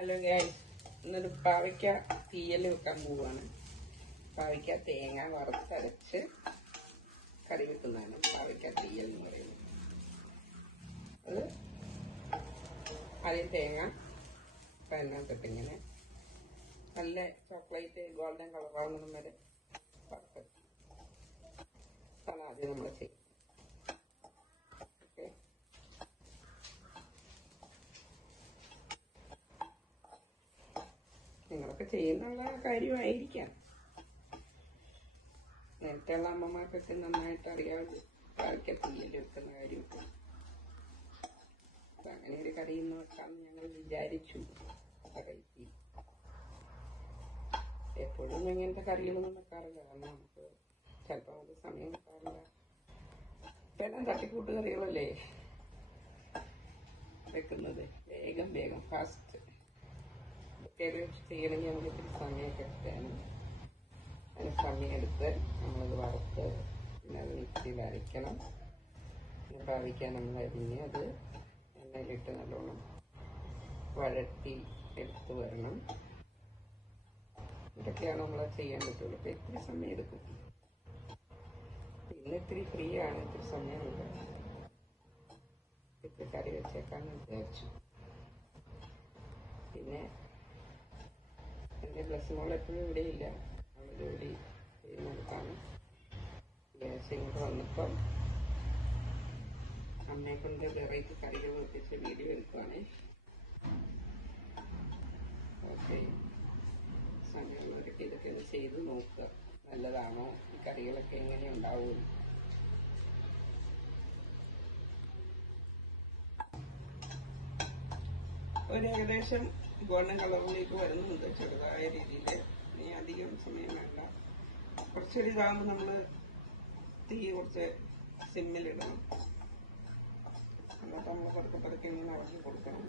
Hello guys ഇന്നൊരു പാവയ്ക്ക തീയൽ വെക്കാൻ പോവാണ്. പാവയ്ക്ക തേങ്ങ വറുത്തരച്ച് കറി വെക്കുന്നതാണ്. പാവയ്ക്ക തീയൽ എന്ന് പറയുന്നത്. അത് ആദ്യം തേങ്ങ അതിനകത്തിട്ട് ഇങ്ങനെ നല്ല ചോക്ലേറ്റ് ഗോൾഡൻ കളറാവുന്നതും വരെ വറുത്ത്. അതാണ് ആദ്യം നമ്മൾ ചെയ്യും ഓക്കെ നിങ്ങളൊക്കെ ചെയ്യുന്നുള്ള കാര്യമായിരിക്കാം. നേരത്തെയുള്ള അമ്മമാർക്കൊക്കെ നന്നായിട്ട് അറിയാതെ വെക്കുന്ന കാര്യമൊക്കെ. അപ്പൊ അങ്ങനെ ഒരു കറി ഇന്ന് വെക്കാമെന്ന് ഞങ്ങൾ വിചാരിച്ചു. എപ്പോഴും ഇങ്ങനത്തെ കറികളൊന്നും വെക്കാറില്ല. കാരണം നമുക്ക് ചിലപ്പോൾ നമുക്ക് സമയം കിട്ടാറില്ല ഇപ്പൊ തട്ടിക്കൂട്ട് കറികളല്ലേ വെക്കുന്നത്. വേഗം വേഗം ഫാസ്റ്റ് ഇതൊക്കെ ചെയ്യണമെങ്കിൽ നമുക്ക് ഇത്തിരി സമയമൊക്കെ എടുത്തേനും അതിന് സമയമെടുത്ത് നമ്മളത് വറുത്ത് പിന്നെ അത് മിക്സിയിൽ അരയ്ക്കണം. പിന്നെ പാവിക്കാൻ നമ്മൾ അരിഞ്ഞ് അത് എണ്ണയിലിട്ട് നല്ലോണം വഴട്ടി എടുത്ത് വരണം. ഇതൊക്കെയാണ് നമ്മൾ ചെയ്യാൻ പറ്റുള്ളൂ. ഇപ്പം ഇത്തിരി സമയം എടുക്കും. ഇന്ന് ഇത്തിരി ഫ്രീ ആണ്. ഇത്തിരി സമയമുണ്ട്. ഇത്തിരി കറി വെച്ചേക്കാന്ന് വിചാരിച്ചു. പിന്നെ എന്റെ പ്ലസ് മോൾ എപ്പോഴും ഇവിടെ ഇല്ല. അവൾ ജോലി ചെയ്യുന്നിടത്താണ് ഇങ്ങോട്ട് വന്നപ്പം അമ്മയെ കൊണ്ട് വെറൈറ്റി കറികൾ വെപ്പിച്ച് വീഡിയോ എടുക്കുവാണ് ഓക്കെ സമയമുള്ളവരൊക്കെ ഇതൊക്കെ ഒന്ന് ചെയ്ത് നോക്കുക. നല്ലതാണോ? ഈ കറികളൊക്കെ എങ്ങനെ ഉണ്ടാവും? ഒരു ഏകദേശം ഗോൾഡൻ കളറിലേക്ക് വരുന്നുണ്ട് ചെറുതായ രീതിയിൽ ഇനി അധികം സമയം വേണ്ട. കുറച്ചൊരു ഇതാകുമ്പോൾ നമ്മൾ തീ കുറച്ച് സിമ്മിലിടണം എന്നിട്ട് നമ്മൾ പതുക്കെ പതുക്കെ ഇങ്ങനെ ഇളക്കി കൊടുക്കണം.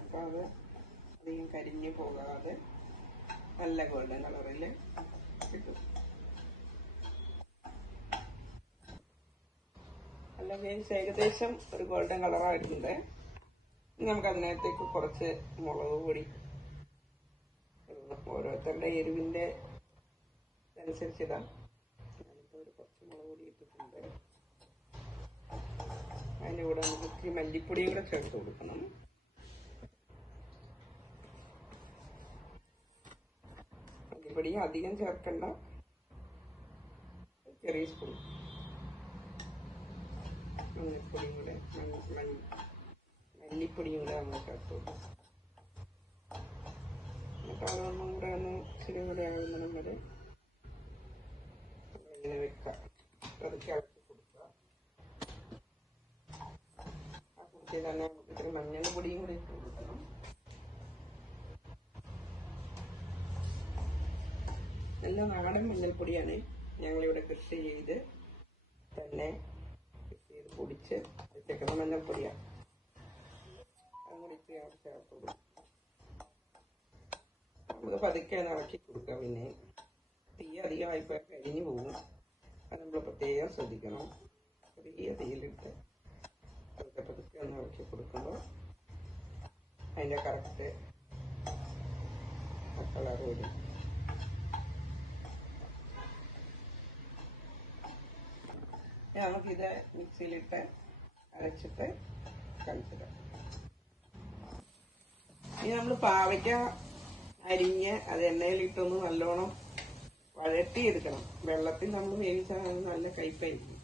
അപ്പം അത് അധികം കരിഞ്ഞു പോകാതെ നല്ല ഗോൾഡൻ കളറിൽ കിട്ടും. മീൻസ് ഏകദേശം ഒരു ഗോൾഡൻ കളറായിട്ടുണ്ട്. നമുക്ക് അതിനകത്തേക്ക് കുറച്ച് മുളക് പൊടി. ഓരോരുത്തരുടെ എരിവിന്റെ അനുസരിച്ച് ഇടാം കുറച്ച് മുളക് പൊടി ഇട്ടിട്ടുണ്ട്. അതിന്റെ കൂടെ നമുക്ക് മല്ലിപ്പൊടിയും കൂടെ ചേർത്ത് കൊടുക്കണം. മല്ലിപ്പൊടി അധികം ചേർക്കണ്ട. ചെറിയ സ്പൂൺ മല്ലിപ്പൊടിയും കൂടെ മഞ്ഞ- മല്ലിപ്പൊടിയും കൂടെ കൊടുക്കും എന്നിട്ട് അതൊന്നും കൂടെ ഒന്ന് ഇച്ചിരി കൂടെ ആകുന്നതും വരെ ഇങ്ങനെ വെക്കാം. ഇളക്കി കൊടുക്കുക ആ തന്നെ നമുക്ക് ഇത്തിരി മഞ്ഞൾ പൊടിയും കൂടി ഇട്ട് കൊടുക്കണം. നല്ല നാടൻ മഞ്ഞൾപ്പൊടിയാണ് ഞങ്ങളിവിടെ കൃഷി ചെയ്ത് തന്നെ കൃഷി ചെയ്ത് പൊടിച്ച് വെച്ചേക്കുന്ന മഞ്ഞൾപ്പൊടിയാണ്. ഇത്തിരി ചേർത്ത് നമുക്ക് പതുക്കെ ഇളക്കി കൊടുക്കാം പിന്നെ. തീ അധികമായി പോയാൽ കരിഞ്ഞു പോകും. അത് നമ്മൾ പ്രത്യേകം ശ്രദ്ധിക്കണം. ചെറിയ തീയിലിട്ട് പതുക്കെ പതുക്കെ ഒന്ന് ഇളക്കി കൊടുക്കുമ്പോൾ അതിന്റെ കറക്റ്റ് കളർ വരും. നമുക്കിത് മിക്സിയിലിട്ട് അരച്ചിട്ട് കഴിച്ചിടാം ഇനി നമ്മൾ പാവയ്ക്ക അരിഞ്ഞ് അത് എണ്ണയിലിട്ടൊന്ന് നല്ലോണം വഴട്ടിയെടുക്കണം വെള്ളത്തിൽ നമ്മൾ വേവിച്ചാൽ നല്ല കയ്പായിരിക്കും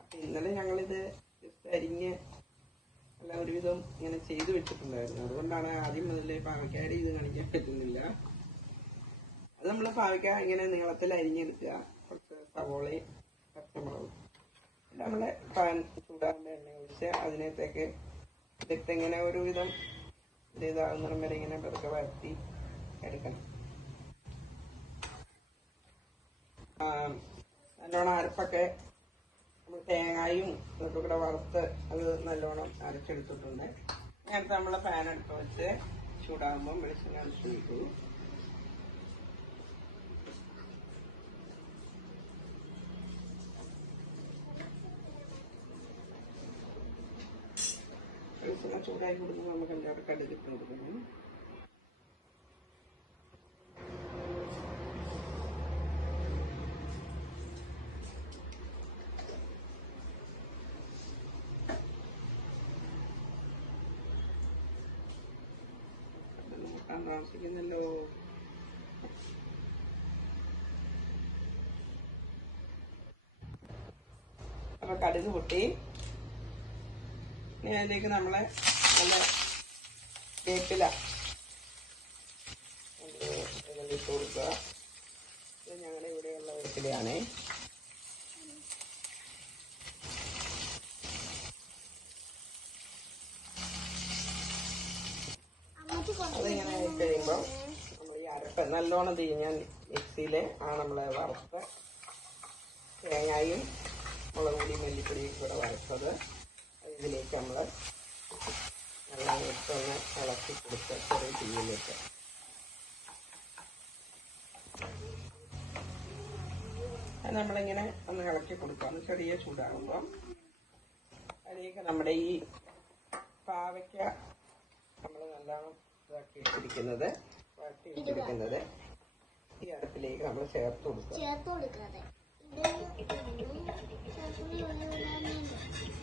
അപ്പൊ ഇന്നലെ ഞങ്ങളിത് ജസ്റ്റ് അരിഞ്ഞ് അല്ല ഒരുവിധം ഇങ്ങനെ ചെയ്തു വെച്ചിട്ടുണ്ടായിരുന്നു. അതുകൊണ്ടാണ് ആദ്യം മുതലേ പാവയ്ക്കാരി ഇത് കാണിക്കാൻ പറ്റുന്നില്ല. അത് നമ്മൾ പാവയ്ക്ക ഇങ്ങനെ നീളത്തിൽ അരിഞ്ഞെടുക്കുക. കുറച്ച് സവോളയും പച്ചമുളകും. നമ്മൾ പാൻ ചൂടാകുന്ന എണ്ണ ഒഴിച്ച് അതിനകത്തേക്ക് ഇതിട്ട് ഇങ്ങനെ ഒരുവിധം ഇതാകുന്നിടം വരെ ഇങ്ങനെ പതുക്കെ വരത്തി എടുക്കണം. നല്ലോണം അരപ്പൊക്കെ തേങ്ങായും ഇതൊക്കെ കൂടെ വറുത്ത് അത് നല്ലോണം അരച്ചെടുത്തിട്ടുണ്ട്. നേരത്തെ നമ്മൾ പാൻ എടുത്ത് വെച്ച് ചൂടാകുമ്പോൾ വെളിച്ചെണ്ണ ഒഴിച്ചു ഒരു വെളിച്ചെണ്ണ ചൂടായി കൊടുക്കുമ്പോൾ നമുക്ക് എന്താ കടുക് ഇട്ട് കൊടുക്കണം? താമസിക്കുന്നല്ലോ. അപ്പൊ കടുക് പൊട്ടി. ഇനി അതിലേക്ക് നമ്മളെ നല്ല വേപ്പില ഇട്ട് അതിങ്ങനെ കഴിയുമ്പോൾ നമ്മൾ ഈ അരപ്പ് നല്ലോണം തീഞ്ഞാൽ മിക്സിയിൽ ആ നമ്മളെ വറുത്ത തേങ്ങായും മുളക് പൊടിയും മല്ലിപ്പൊടിയും കൂടെ വറുത്തത്. ഇതിലേക്ക് നമ്മൾ വെള്ളം ഇട്ടൊന്ന് ഇളക്കി കൊടുത്ത് ചെറിയ തീയിലേക്ക്. അത് നമ്മളിങ്ങനെ ഒന്ന് ഇളക്കി കൊടുക്കാം. ചെറിയ ചൂടാകുമ്പോൾ അതിലേക്ക് നമ്മുടെ ഈ പാവയ്ക്ക നമ്മൾ നല്ലോണം ഇതാക്കി വെച്ചിരിക്കുന്നത് വഴട്ടി വെച്ചിരിക്കുന്നത് ഈ അടുപ്പിലേക്ക് നമ്മൾ ചേർത്ത് കൊടുക്കുക